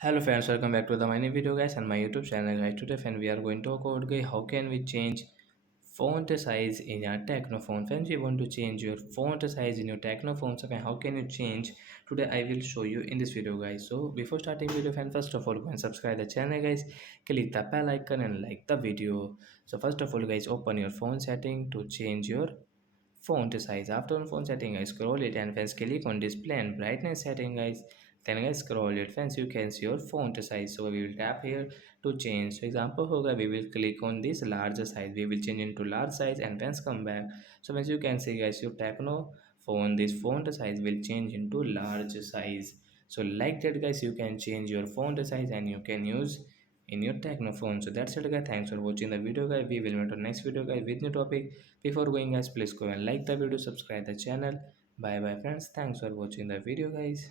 Hello friends, welcome back to the my new video guys and my YouTube channel guys. Today friend we are going to talk about guys how can we change font size in your Tecno phone. Friends, you want to change your font size in your Tecno phone, so friend, how can you change? Today I will show you in this video guys. So before starting video friend, first of all go and subscribe the channel guys, click the bell icon and like the video. So first of all guys, open your phone setting to change your font size. After on phone setting guys, scroll it and friends click on display and brightness setting guys, then guys scroll it friends, you can see your font size. So we will tap here to change. So example hoga, we will click on this larger size, we will change into large size and friends come back. So as you can see guys, your Tecno phone, this font size will change into large size. So like that guys, you can change your font size and you can use in your Tecno phone. So that's it guys, thanks for watching the video guys, we will meet on next video guys with new topic. Before going guys, please go and like the video, subscribe the channel. Bye bye friends, thanks for watching the video guys.